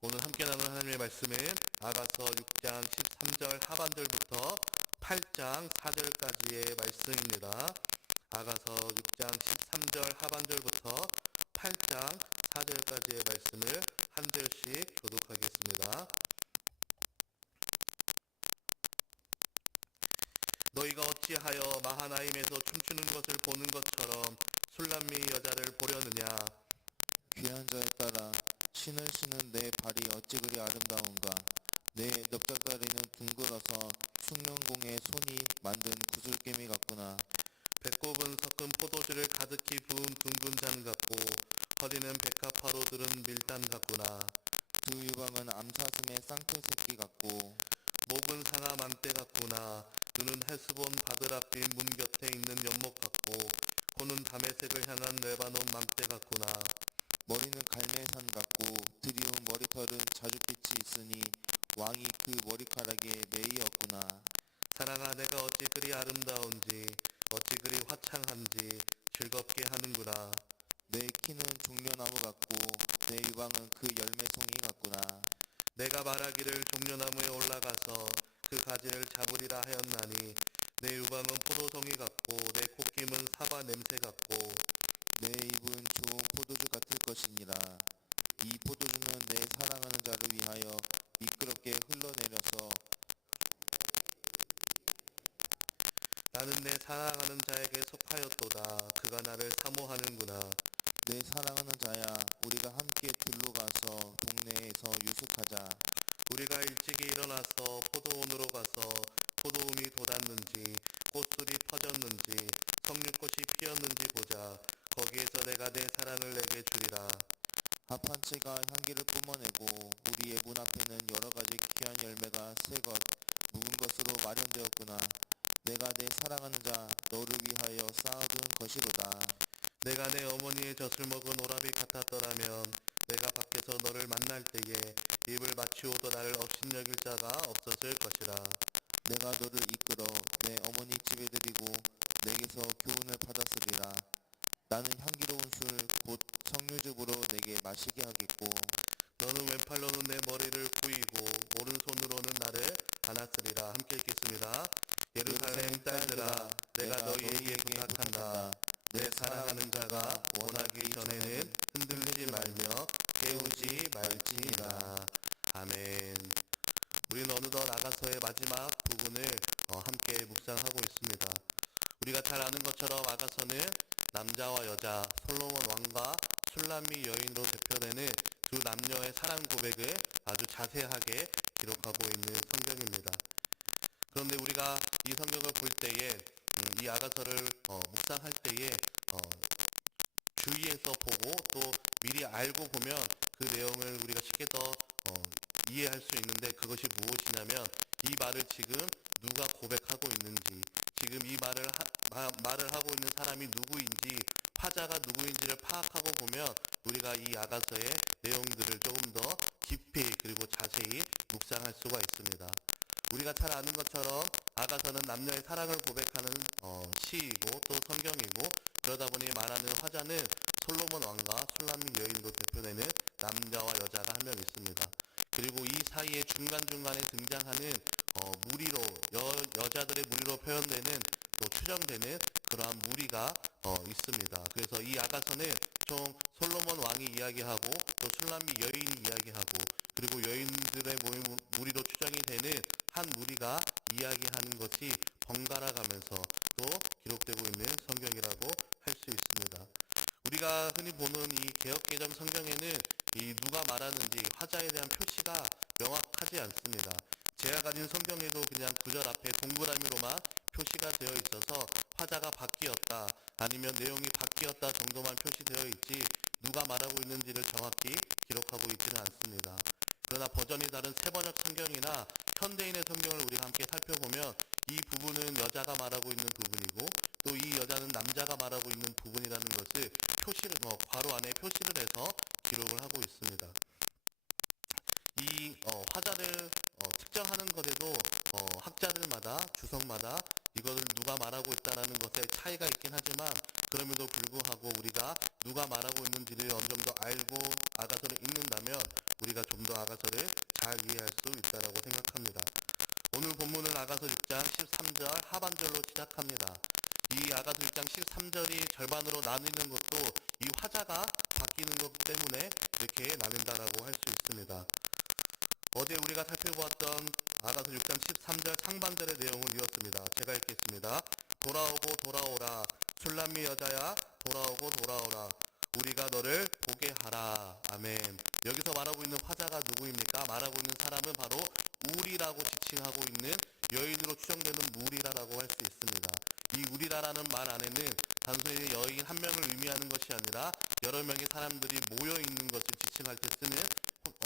오늘 함께 나눈 하나님의 말씀은 아가서 6장 13절 하반절부터 8장 4절까지의 말씀입니다. 아가서 6장 13절 하반절부터 8장 4절까지의 말씀을 한 절씩 교독하겠습니다. 너희가 어찌하여 마하나임에서 춤추는 것을 보는 것처럼 술람미 여자를 보려느냐 귀한 자에 따라 신을 신은 내 발이 어찌 그리 아름다운가? 내 넉적다리는 둥글어서 숭령공의 손이 만든 구슬개미 같구나. 배꼽은 섞은 포도주를 가득히 부은 둥근 잔 같고 허리는 백합화로 들은 밀단 같구나. 두 유방은 암사슴의 쌍표 새끼 같고 목은 상아 망대 같구나. 눈은 헤스본 바들 앞인 문 곁에 있는 연못 같고 코는 담에색을 향한 레바논 망대 같구나 머리는 갈매산 같고 드리운 머리털은 자줏빛이 있으니 왕이 그 머리카락에 매이었구나. 사랑아 내가 어찌 그리 아름다운지 어찌 그리 화창한지 즐겁게 하는구나. 내 키는 종려나무 같고 내 유방은 그 열매송이 같구나. 내가 말하기를 종려나무에 올라가서 그 가지를 잡으리라 하였나니 내 유방은 포도송이 같고 내 콧김은 사과 냄새 같고 내 입은 좋은 포도주 같을 것이니라. 이 포도주는 내 사랑하는 자를 위하여 미끄럽게 흘러내려서 나는 내 사랑하는 자에게 속하였도다 그가 나를 사모하는구나 내 사랑하는 자야 우리가 함께 들로 가서 동네에서 유숙하자. 우리가 일찍이 일어나서 포도원으로 가서 포도음이 돋았는지 꽃술이 퍼졌는지 석류꽃이 피었는지 보자 거기에서 내가 내 사랑을 내게 주리라 합한 채가 향기를 뿜어내고 우리의 문 앞에는 여러 가지 귀한 열매가 새것 묵은 것으로 마련되었구나. 내가 내 사랑하는 자 너를 위하여 쌓아둔 것이로다. 내가 내 어머니의 젖을 먹은 오라비 같았더라면 내가 밖에서 너를 만날 때에 입을 맞추어도 나를 업신여길 자가 없었을 것이라 내가 너를 이끌어 내 어머니 집에 드리고 내게서 교훈을 받았으리라. 나는 향기로운 술 곧 석류즙으로 내게 마시게 하겠고 너는 왼팔로는 내 머리를 구이고 오른손으로는 나를 안았으리라 함께 읽겠습니다 예루살렘 딸들아 내가 너희에게 부탁한다. 내 사랑하는 자가 원하기 전에는 흔들리지 말며 깨우지 말지니라. 아멘. 우리는 어느덧 아가서의 마지막 부분을 어, 함께 묵상하고 있습니다. 우리가 잘 아는 것처럼 아가서는 남자와 여자 솔로몬 왕과 술람미 여인으로 대표되는 두 남녀의 사랑 고백을 아주 자세하게 기록하고 있는 성경입니다. 그런데 우리가 이 성경을 볼 때에 음, 이 아가서를 어, 묵상할 때에 어, 주의해서 보고 또 미리 알고 보면 그 내용을 우리가 쉽게 더 어, 이해할 수 있는데 그것이 무엇이냐면 이 말을 지금 누가 고백하고 있는지 지금 이 말을 하, 마- 말을 하고 있는 사람이 누구인지 화자가 누구인지를 파악하고 보면 우리가 이 아가서의 내용들을 조금 더 깊이 그리고 자세히 묵상할 수가 있습니다. 우리가 잘 아는 것처럼 아가서는 남녀의 사랑을 고백하는 어, 시이고 또 성경이고 그러다 보니 말하는 화자는 솔로몬 왕과 술람미 여인으로 대표되는 남자와 여자가 한 명 있습니다. 그리고 이 사이에 중간중간에 등장하는 어, 무리로 여, 여자들의 무리로 표현되는 또 추정되는 그러한 무리가 어, 있습니다. 그래서 이 아가서는 총 솔로몬 왕이 이야기하고 또 술람미 여인이 이야기하고 그리고 여인들의 모임, 무리로 추정이 되는 한 무리가 이야기하는 것이 번갈아 가면서 또 기록되고 있는 성경이라고 할 수 있습니다. 우리가 흔히 보는 이 개혁개정 성경에는 이 누가 말하는지 화자에 대한 표시가 명확하지 않습니다. 제가 가진 성경에도 그냥 구절 앞에 동그라미로만 표시가 되어 있어서 화자가 바뀌었다 아니면 내용이 바뀌었다 정도만 표시되어 있지 누가 말하고 있는지를 정확히 기록하고 있지는 않습니다. 그러나 버전이 다른 세번역 성경이나 현대인의 성경을 우리가 함께 살펴보면 이 부분은 여자가 말하고 있는 부분이고 또 이 여자는 남자가 말하고 있는 부분이라는 것을 표시를 어, 괄호 안에 표시를 해서 기록을 하고 있습니다. 이 어, 화자를 어, 특정하는 것에도 어, 학자들마다 주석마다 이것을 누가 말하고 있다라는 것에 차이가 있긴 하지만 그럼에도 불구하고 우리가 누가 말하고 있는지를 어느 정도 알고 아가서를 읽는다면 우리가 좀 더 아가서를 잘 이해할 수 있다라고 생각합니다. 오늘 본문은 아가서 6장 13절 하반절로 시작합니다. 이 아가서 6장 13절이 절반으로 나뉘는 것도 이 화자가 바뀌는 것 때문에 이렇게 나뉜다라고 할 수 있습니다. 어제 우리가 살펴보았던 아가서 6장 13절 상반절의 내용을 이었습니다. 제가 읽겠습니다. 돌아오고 돌아오라 술람미 여자야 돌아오고 돌아오라 우리가 너를 보게 하라 아멘 여기서 말하고 있는 화자가 누구입니까? 말하고 있는 사람은 바로 우리라고 지칭하고 있는 여인으로 추정되는 무리라라고 할 수 있습니다. 이 우리라라는 말 안에는 단순히 여인 한 명을 의미하는 것이 아니라 여러 명의 사람들이 모여 있는 것을 지칭할 때 쓰는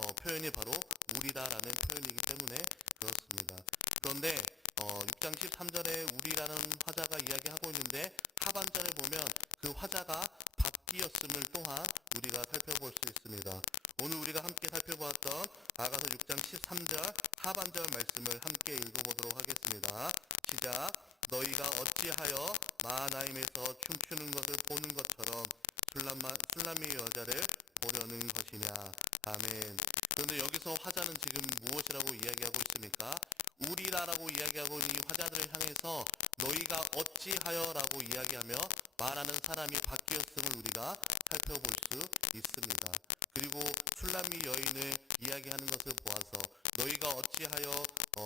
어, 표현이 바로 우리다라는 표현이기 때문에 그렇습니다. 그런데 어, 6장 13절에 우리라는 화자가 이야기하고 있는데 하반절에 보면 그 화자가 바뀌었음을 또한 우리가 살펴볼 수 있습니다. 오늘 우리가 함께 살펴보았던 아가서 6장 13절 하반절 말씀을 함께 읽어보도록 하겠습니다. 시작. 너희가 어찌하여 마하나임에서 춤추는 것을 보는 것처럼 술람마, 여자를 보려는 것이냐. 아멘. 그런데 여기서 화자는 지금 무엇이라고 이야기하고 있습니까? 우리라라고 이야기하고 이 화자들을 향해서 너희가 어찌하여라고 이야기하며 말하는 사람이 바뀌었음을 우리가 살펴볼 수 있습니다. 그리고 술람미 여인을 이야기하는 것을 보아서 너희가 어찌하여 어,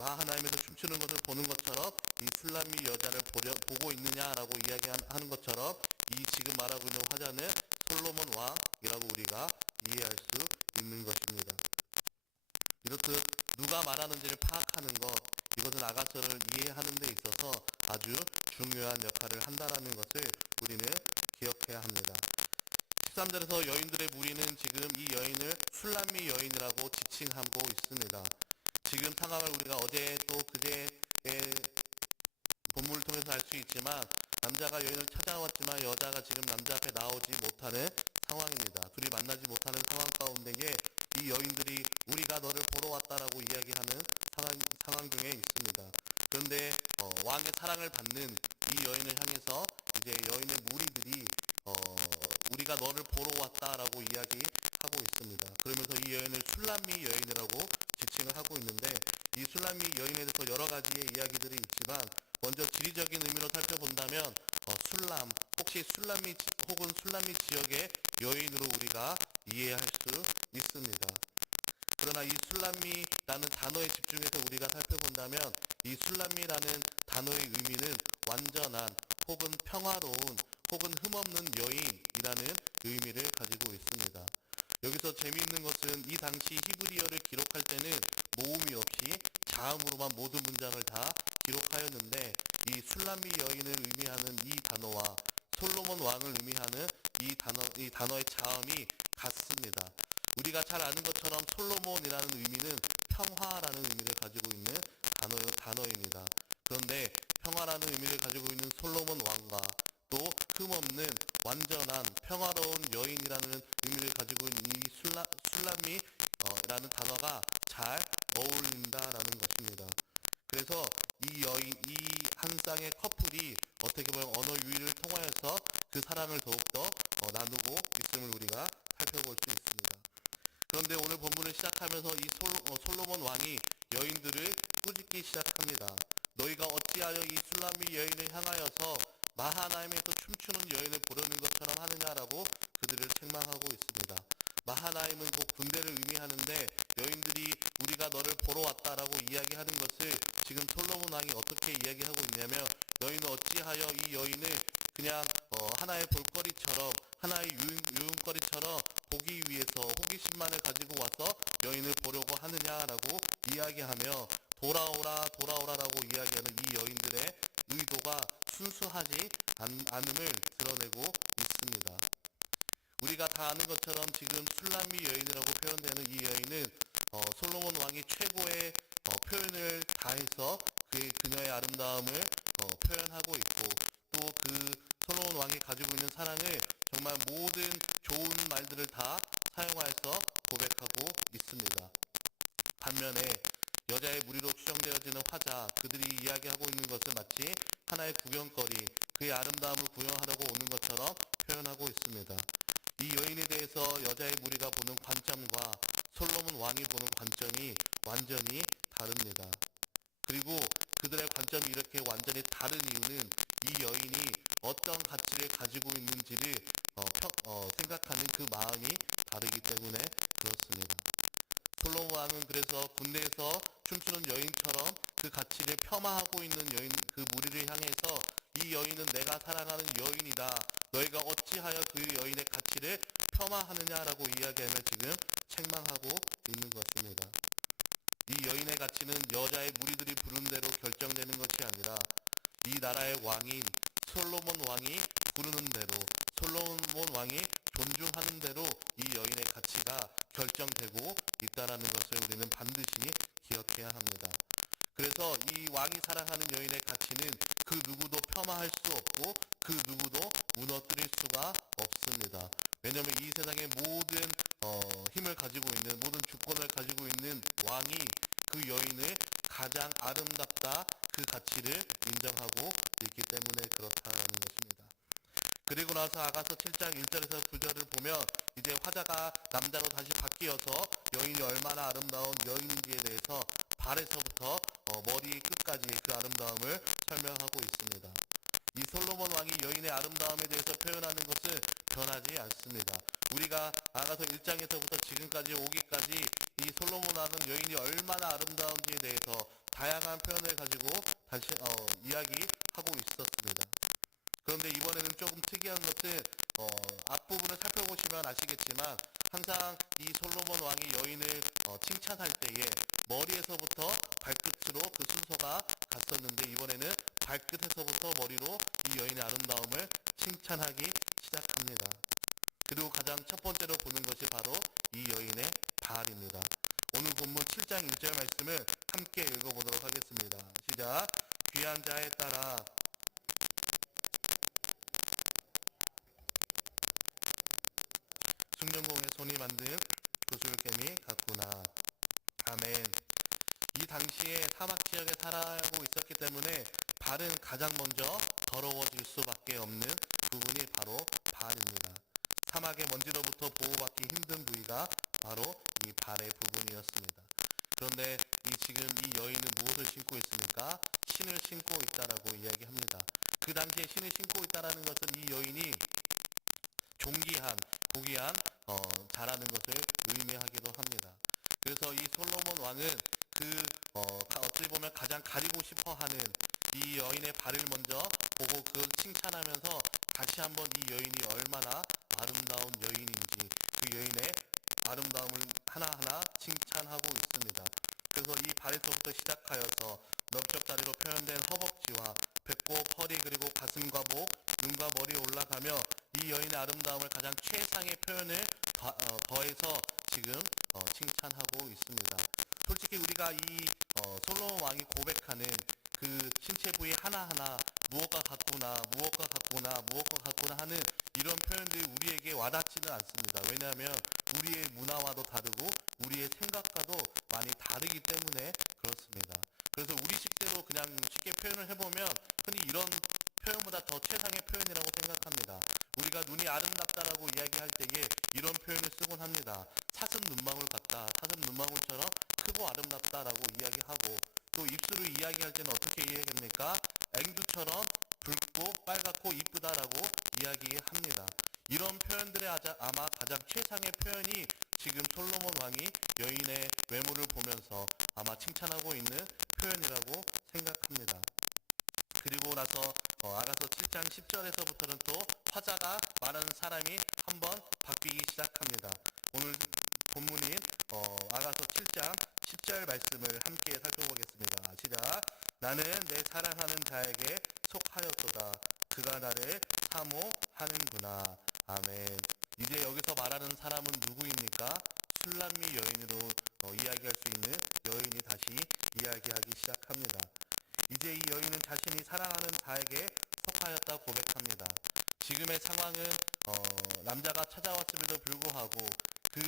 마하나임에서 춤추는 것을 보는 것처럼 이 술람미 여자를 보려, 보고 있느냐라고 이야기하는 것처럼 이 지금 말하고 있는 화자는 솔로몬 왕이라고 우리가 이해할 수 있는 것입니다. 이렇듯 누가 말하는지를 파악하는 것 이것은 아가서를 이해하는 데 있어서 아주 중요한 역할을 한다라는 것을 우리는 기억해야 합니다. 13절에서 여인들의 무리는 지금 이 여인을 술람미 여인이라고 지칭하고 있습니다. 지금 상황을 우리가 어제 또 그제의 본문을 통해서 알 수 있지만 남자가 여인을 찾아왔지만 여자가 지금 남자 앞에 나오지 못하는 상황입니다. 둘이 만나지 못하는 상황 가운데에 이 여인들이 우리가 너를 보러 왔다라고 이야기하는 상황, 상황 중에 있습니다. 그런데 어, 왕의 사랑을 받는 이 여인을 향해서 이제 여인의 무리들이 어, 우리가 너를 보러 왔다라고 이야기하고 있습니다. 그러면서 이 여인을 술람미 여인이라고 지칭을 하고 있는데 이 술람미 여인에 대해서 여러 가지의 이야기들이 있지만 먼저 지리적인 의미로 살펴본다면 어, 술람 혹시 술람미 지- 혹은 술람미 지역의 여인으로 우리가 이해할 수 있습니다. 그러나 이 술람미라는 단어에 집중해서 우리가 살펴본다면 이 술람미라는 단어의 의미는 완전한 혹은 평화로운 혹은 흠없는 여인이라는 의미를 가지고 있습니다. 여기서 재미있는 것은 이 당시 히브리어를 기록할 때는 모음이 없이 자음으로만 모든 문장을 다 기록하였는데 이 술람미 여인을 의미하는 이 단어와 솔로몬 왕을 의미하는 이 단어 이 단어의 자음이 같습니다. 우리가 잘 아는 것처럼 솔로몬이라는 의미는 평화라는 의미를 가지고 있는 단어 단어입니다. 그런데 평화라는 의미를 가지고 있는 솔로몬 왕과 또 흠없는 완전한 평화로운 여인이라는 의미를 가지고 있는 이 술라, 술람미라는 단어가 잘 어울린다라는 것입니다. 그래서 이 여인, 이 한 쌍의 커플이 어떻게 보면 언어 유희를 통하여서 그 사랑을 더욱더 어, 나누고 있음을 우리가 살펴볼 수 있습니다. 그런데 오늘 본문을 시작하면서 이 솔로, 어, 솔로 몬 왕이 여인들을 꾸짖기 시작합니다. 너희가 어찌하여 이 술람미 여인을 향하여서 마하나임에서 춤추는 여인을 보려는 것처럼 하느냐라고 그들을 책망하고 있습니다. 마하나임은 꼭 군대를 의미하는데 여인들이 우리가 너를 보러 왔다라고 이야기하는 것을 지금 솔로몬 왕이 어떻게 이야기하고 있냐면 너희는 어찌하여 이 여인을 그냥 어, 하나의 볼거리처럼 하나의 유흥, 유흥 거리처럼 보기 위해서 호기심만을 가지고 와서 여인을 보려고 하느냐라고 이야기하며 돌아오라 돌아오라라고 이야기하는 이 여인들의 의도가 순수하지 않, 않음을 드러내고 있습니다. 우리가 다 아는 것처럼 지금 술람미 여인이라고 표현되는 이 여인은 어, 솔로몬 왕이 최고의 어, 표현을 다해서 그의 그녀의 아름다움을 어, 표현하고 있고 또그 솔로몬 왕이 가지고 있는 사랑을 정말 모든 좋은 말들을 다 사용하여서 고백하고 있습니다. 반면에 여자의 무리로 추정되어지는 화자 그들이 이야기하고 있는 것은 마치 하나의 구경거리 그의 아름다움을 구경하려고 오는 것처럼 표현하고 있습니다. 이 여인에 대해서 여자의 무리가 보는 관점과 솔로몬 왕이 보는 관점이 완전히 다릅니다. 그리고 그들의 관점이 이렇게 완전히 다른 이유는 이 여인이 어떤 가치를 가지고 있는지를 어, 평- 어, 생각하는 그 마음이 다르기 때문에 그렇습니다. 솔로몬 왕은 그래서 군대에서 춤추는 여인처럼 그 가치를 폄하하고 있는 여인 그 무리를 향해서 이 여인은 내가 사랑하는 여인이다. 너희가 어찌하여 그 여인의 가치를 폄하하느냐라고 이야기하며 지금 책망하고 있는 것입니다. 이 여인의 가치는 여자의 무리들이 부른 대로 결정되는 것이 아니라 이 나라의 왕인 솔로몬 왕이 부르는 대로 솔로몬 왕이 존중하는 대로 이 여인의 가치가 결정되고 있다라는 것을 우리는 반드시 기억해야 합니다. 그래서 이 왕이 사랑하는 여인의 가치는 그 누구도 폄하할 수 없고 그 누구도 무너뜨릴 수가 없습니다. 왜냐하면 이 세상의 모든 어, 힘을 가지고 있는 모든 주권을 가지고 있는 왕이 그 여인을 가장 아름답다 그 가치를 인정하고 있기 때문에 그렇다는 것입니다. 그리고 나서 아가서 7장 1절에서 9절을 보면 이제 화자가 남자로 다시 바뀌어서 여인이 얼마나 아름다운 여인인지에 대해서 발에서부터 어, 머리 끝까지 그 아름다움을 설명하고 있습니다. 이 솔로몬 왕이 여인의 아름다움에 대해서 표현하는 것은 변하지 않습니다. 우리가 아가서 1장에서부터 지금까지 오기까지 이 솔로몬 왕은 여인이 얼마나 아름다운지에 대해서 다양한 표현을 가지고 다시 어, 이야기하고 있었습니다. 그런데 이번에는 조금 특이한 것은 어, 앞부분을 살펴보시면 아시겠지만 항상 이 솔로몬 왕이 여인을 어, 칭찬할 때에 머리에서부터 발끝으로 그 순서가 갔었는데 이번에는 발끝에서부터 머리로 이 여인의 아름다움을 칭찬하기 시작합니다. 그리고 가장 첫 번째로 보는 것이 바로 이 여인의 발입니다. 오늘 본문 7장 1절 말씀을 함께 읽어보도록 하겠습니다. 시작. 귀한 자에 따라 숭정공의 손이 만든 구슬개미 같구나. 아멘. 이 당시에 사막 지역에 살아가고 있었기 때문에 발은 가장 먼저 더러워질 수밖에 없는 부분이 바로 발입니다. 사막의 먼지로부터 보호받기 힘든 부위가 바로 이 발의 부분이었습니다. 그런데 이 지금 이 여인은 무엇을 신고 있습니까? 신을 신고 있다라고 이야기합니다. 그 당시에 신을 신고 있다라는 것은 이 여인이 존귀한 고귀한 어, 자라는 것을 의미하기도 합니다. 그래서 이 솔로몬 왕은 그 어, 가- 어떻게 보면 가장 가리고 싶어하는 이 여인의 발을 먼저 보고 그걸 칭찬하면서 다시 한번 이 여인이 얼마나 아름다운 여인인지 그 여인의 아름다움을 하나하나 칭찬하고 있습니다. 그래서 이 발에서부터 시작하여서 넓적다리로 표현된 허벅지와 배꼽, 허리 그리고 가슴과 목, 눈과 머리에 올라가며 이 여인의 아름다움을 가장 최상의 표현을 더, 어, 더해서 지금 어, 칭찬하고 있습니다. 솔직히 우리가 이 어, 솔로몬 왕이 고백하는 그 신체 부위 하나하나 무엇과 같구나, 무엇과 같구나, 무엇과 같구나 하는 이런 표현들이 우리에게 와닿지는 않습니다. 왜냐하면 우리의 문화와도 다르고 우리의 생각과도 많이 다르기 때문에 그렇습니다. 그래서 우리식 대로 그냥 쉽게 표현을 해보면 흔히 이런 표현보다 더 최상의 표현이라고 생각합니다. 우리가 눈이 아름답다라고 이야기할 때에 이런 표현을 쓰곤 합니다. 사슴 눈망울 같다. 사슴 눈망울처럼 크고 아름답다라고 이야기하고 또 입술을 이야기할 때는 어떻게 이야기합니까? 앵두처럼 붉고 빨갛고 이쁘다라고 이야기합니다. 이런 표현들의 아마 가장 최상의 표현이 지금 솔로몬 왕이 여인의 외모를 보면서 아마 칭찬하고 있는 표현이라고 생각합니다. 그리고 나서 어, 아가서 7장 10절에서부터는 또 화자가 말하는 사람이 한번 바뀌기 시작합니다. 오늘 본문인 어, 아가서 7장 10절 말씀을 함께 살펴보겠습니다. 시작. 나는 내 사랑하는 자에게 속하였도다. 그가 나를 사모하는구나. 아멘. 이제 여기서 말하는 사람은 누구입니까? 술람미 여인으로 어, 이야기할 수 있는 여인이 다시 이야기하기 시작합니다. 이제 이 여인은 자신이 사랑하는 자에게 속하였다 고백합니다. 지금의 상황은 어, 남자가 찾아왔음에도 불구하고 그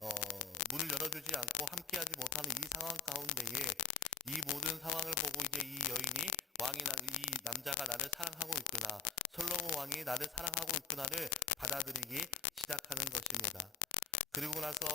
어, 문을 열어주지 않고 함께하지 못하는 이 상황 가운데에 이 모든 상황을 보고 이제 이 여인이 왕이 나, 이 남자가 나를 사랑하고 있구나 솔로몬 왕이 나를 사랑하고 있구나를 받아들이기 시작하는 것입니다. 그리고 나서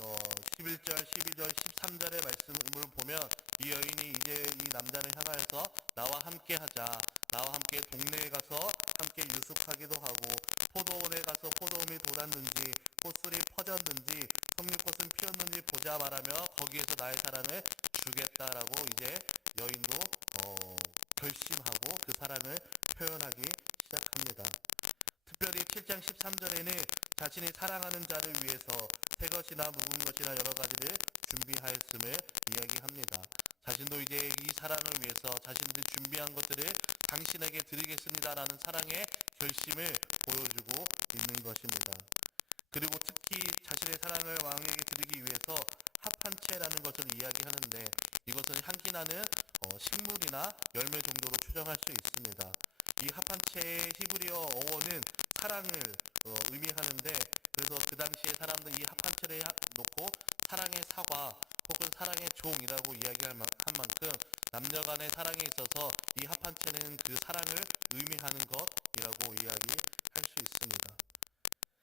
어, 11절, 12절, 13절의 말씀을 보면 이 여인이 이제 이 남자를 향하여서 나와 함께 하자. 나와 함께 동네에 가서 함께 유숙하기도 하고 포도원에 가서 포도음이 돌았는지 꽃술이 퍼졌는지 석류꽃은 피었는지 보자 말하며 거기에서 나의 사랑을 주겠다라고 이제 여인도 어, 결심하고 그 사랑을 표현하기 시작합니다. 특별히 7장 13절에는 자신이 사랑하는 자를 위해서 새 것이나 묵은 것이나 여러 가지를 준비하였음을 이야기합니다. 자신도 이제 이 사랑을 위해서 자신들이 준비한 것들을 당신에게 드리겠습니다라는 사랑의 결심을 보여주고 있는 것입니다. 그리고 특히 자신의 사랑을 왕에게 드리기 위해서 합한 채라는 것을 이야기하는데 이것은 향기 나는 어, 식물이나 열매 정도로 추정할 수 있습니다. 이 합한채의 히브리어 어원은 사랑을 어, 의미하는데 그래서 그 당시에 사람들 이 합한채를 하- 놓고 사랑의 사과 혹은 사랑의 종이라고 이야기할 만- 한 만큼 남녀 간의 사랑에 있어서 이 합한채는 그 사랑을 의미하는 것이라고 이야기할 수 있습니다.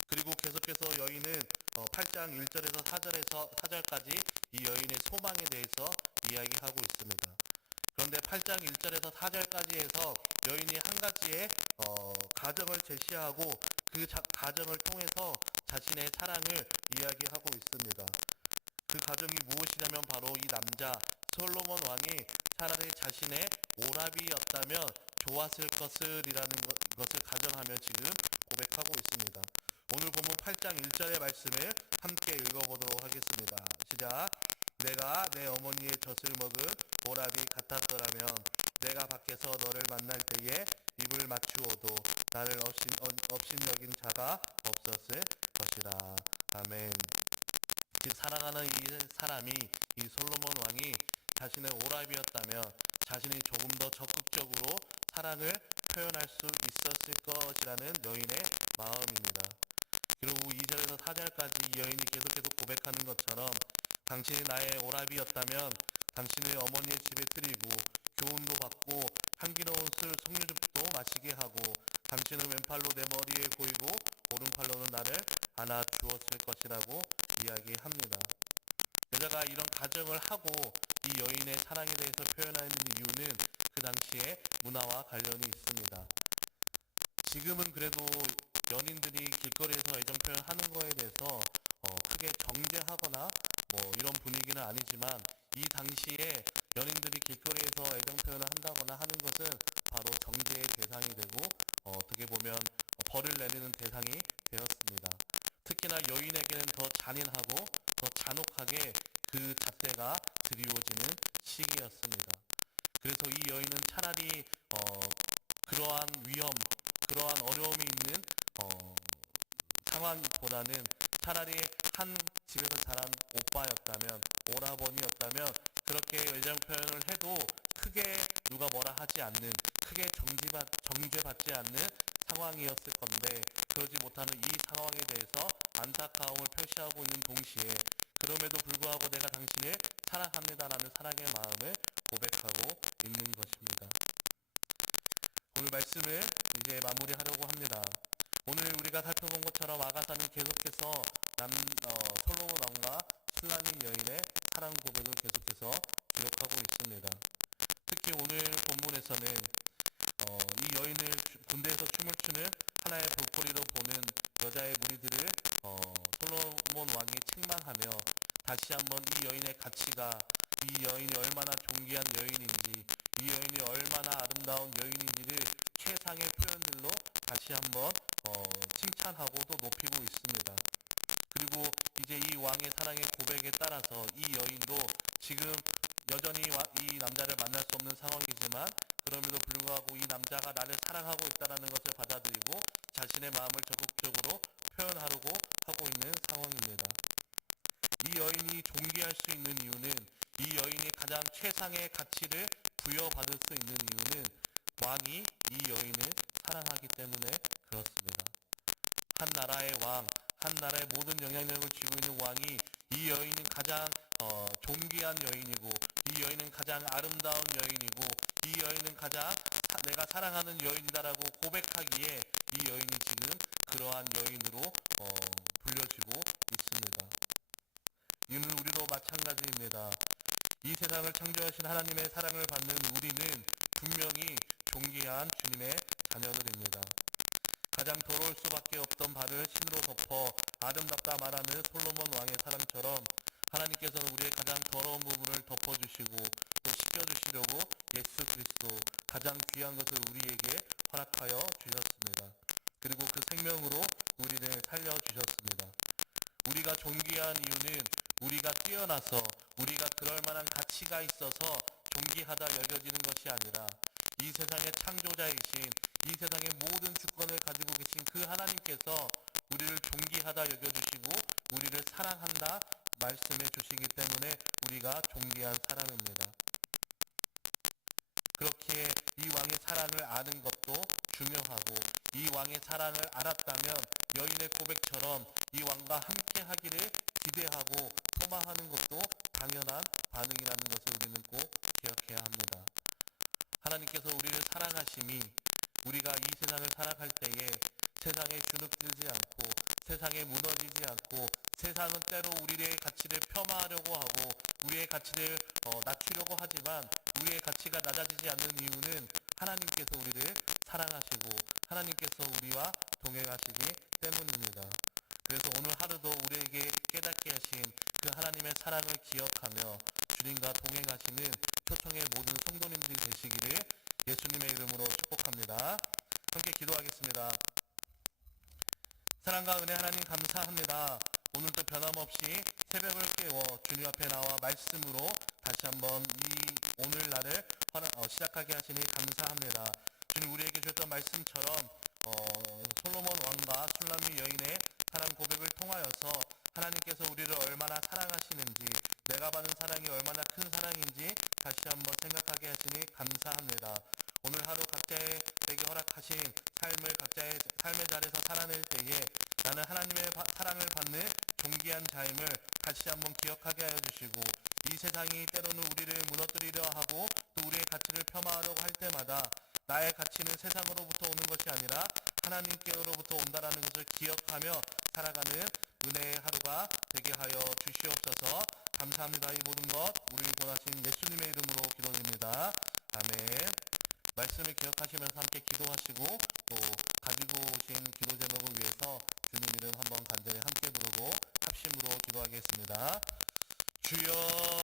그리고 계속해서 여인은 어, 8장 1절에서 4절에서 4절까지 이 여인의 소망에 대해서 이야기하고 있습니다. 그런데 8장 1절에서 4절까지 해서 여인이 한 가지의 어, 가정을 제시하고 그 자- 가정을 통해서 자신의 사랑을 이야기하고 있습니다. 그 가정이 무엇이냐면 바로 이 남자 솔로몬 왕이 차라리 자신의 오라비였다면 좋았을 것을이라는 것- 것을 가정하며 지금 고백하고 있습니다. 오늘 본문 8장 1절의 말씀을 함께 읽어보도록 하겠습니다. 시작. 내가 내 어머니의 젖을 먹은 오라비 같았더라면 내가 밖에서 너를 만날 때에 입을 맞추어도 나를 업신, 어, 여긴 자가 없었을 것이라. 아멘. 즉 사랑하는 이 사람이 이 솔로몬 왕이 자신의 오라비였다면 자신이 조금 더 적극적으로 사랑을 표현할 수 있었을 것이라는 여인의 마음입니다. 그리고 2절에서 4절까지 이 여인이 계속해서 고백하는 것처럼 당신이 나의 오라비였다면 당신의 어머니의 집에 드리고 교훈도 받고 향기로운 술 석류즙도 마시게 하고 당신은 왼팔로 내 머리에 고이고 오른팔로는 나를 안아 주었을 것이라고 이야기합니다. 여자가 이런 가정을 하고 이 여인의 사랑에 대해서 표현하는 이유는 그 당시의 문화와 관련이 있습니다. 지금은 그래도 연인들이 길거리에서 애정 표현하는 거에 대해서 어, 크게 정죄하거나 뭐 이런 분위기는 아니지만 이 당시에 연인들이 길거리에서 애정 표현을 한다거나 하는 것은 바로 정죄의 대상이 되고 어, 어떻게 보면 벌을 내리는 대상이 되었습니다. 특히나 여인에게는 더 잔인하고 더 잔혹하게 그 잣대가 드리워지는 시기였습니다. 그래서 이 여인은 차라리 어, 그러한 위험, 그러한 어려움이 있는 어, 상황보다는 차라리 한 집에서 자란 오빠였다면 오라버니였다면 그렇게 애정 표현을 해도 크게 누가 뭐라 하지 않는 크게 정지받, 정죄받지 않는 상황이었을 건데 그러지 못하는 이 상황에 대해서 안타까움을 표시하고 있는 동시에 그럼에도 불구하고 내가 당신을 사랑합니다라는 사랑의 마음을 고백하고 있는 것입니다. 오늘 말씀을 이제 마무리하려고 합니다. 오늘 우리가 살펴본 것처럼 아가사는 계속해서 남 어, 솔로몬 왕과 술라민 여인의 사랑 고백을 계속해서 기록하고 있습니다. 특히 오늘 본문에서는 어, 이 여인을 주- 군대에서 춤을 추는 하나의 볼거리로 보는 여자의 무리들을 어, 솔로몬 왕이 책망하며 다시 한번 이 여인의 가치가 이 여인이 얼마나 존귀한 여인인지 이 여인이 얼마나 아름다운 여인인지를 최상의 표현들로 다시 한번 어, 칭찬하고 또 높이고 있습니다. 이제 이 왕의 사랑의 고백에 따라서 이 여인도 지금 여전히 와- 이 남자를 만날 수 없는 상황이지만 그럼에도 불구하고 이 남자가 나를 사랑하고 있다는 것을 받아들이고 자신의 마음을 적극적으로 표현하려고 하고 있는 상황입니다. 이 여인이 존귀할 수 있는 이유는 이 여인이 가장 최상의 가치를 부여받을 수 있는 이유는 왕이 이 여인을 사랑하기 때문에 그렇습니다. 한 나라의 왕, 한 나라의 모든 영향력을 쥐고 있는 왕이 이 여인은 가장 어, 존귀한 여인이고 이 여인은 가장 아름다운 여인이고 이 여인은 가장 사- 내가 사랑하는 여인이다라고 고백하기에 이 여인이 지금 그러한 여인으로 어, 불려지고 있습니다. 이는 우리도 마찬가지입니다. 이 세상을 창조하신 하나님의 사랑을 받는 우리는 분명히 존귀한 주님의 자녀들입니다. 가장 더러울 수밖에 없던 발을 신으로 덮어 아름답다 말하는 솔로몬 왕의 사랑처럼 하나님께서는 우리의 가장 더러운 부분을 덮어주시고 또 씻겨주시려고 예수 그리스도 가장 귀한 것을 우리에게 허락하여 주셨습니다. 그리고 그 생명으로 우리를 살려주셨습니다. 우리가 존귀한 이유는 우리가 뛰어나서 우리가 그럴 만한 가치가 있어서 존귀하다 여겨지는 것이 아니라 이 세상의 창조자이신 이 세상의 모든 주권을 가지고 계신 그 하나님께서 우리를 존귀하다 여겨주시고 우리를 사랑한다 말씀해 주시기 때문에 우리가 존귀한 사람입니다. 그렇기에 이 왕의 사랑을 아는 것도 중요하고 이 왕의 사랑을 알았다면 여인의 고백처럼 이 왕과 함께 하기를 기대하고 소망하는 것도 당연한 반응이라는 것을 우리는 꼭 기억해야 합니다. 하나님께서 우리를 사랑하심이 우리가 이 세상을 살아갈 때에 세상에 주눅들지 않고 세상에 무너지지 않고 세상은 때로 우리의 가치를 폄하하려고 하고 우리의 가치를 어, 낮추려고 하지만 우리의 가치가 낮아지지 않는 이유는 하나님께서 우리를 사랑하시고 하나님께서 우리와 동행하시기 때문입니다. 그래서 오늘 하루도 우리에게 깨닫게 하신 그 하나님의 사랑을 기억하며 주님과 동행하시는 초청의 모든 성도님들이 되시기를 예수님의 이름으로 축복합니다. 함께 기도하겠습니다. 사랑과 은혜 하나님 감사합니다. 오늘도 변함없이 새벽을 깨워 주님 앞에 나와 말씀으로 다시 한번 이 오늘날을 어, 시작하게 하시니 감사합니다. 주님 우리에게 주셨던 말씀처럼 어, 솔로몬 왕과 술람미 여인의 사랑 고백을 통하여서 하나님께서 우리를 얼마나 사랑하시는지 내가 받은 사랑이 얼마나 큰 사랑인지 다시 한번 생각하게 하시니 감사합니다. 오늘 하루 각자에게 허락하신 삶을 각자의 삶의 자리에서 살아낼 때에 나는 하나님의 바- 사랑을 받는 존귀한 자임을 다시 한번 기억하게 하여 주시고 이 세상이 때로는 우리를 무너뜨리려 하고 또 우리의 가치를 폄하하려고 할 때마다 나의 가치는 세상으로부터 오는 것이 아니라 하나님께로부터 온다라는 것을 기억하며 살아가는 은혜의 하루가 되게 하여 주시옵소서 감사합니다. 이 모든 것 우리를 구원하신 예수님의 이름으로 기도드립니다. 아멘. 말씀을 기억하시면서 함께 기도하시고 또 가지고 오신 기도 제목을 위해서 주님 이름 한번 간절히 함께 부르고 합심으로 기도하겠습니다. 주여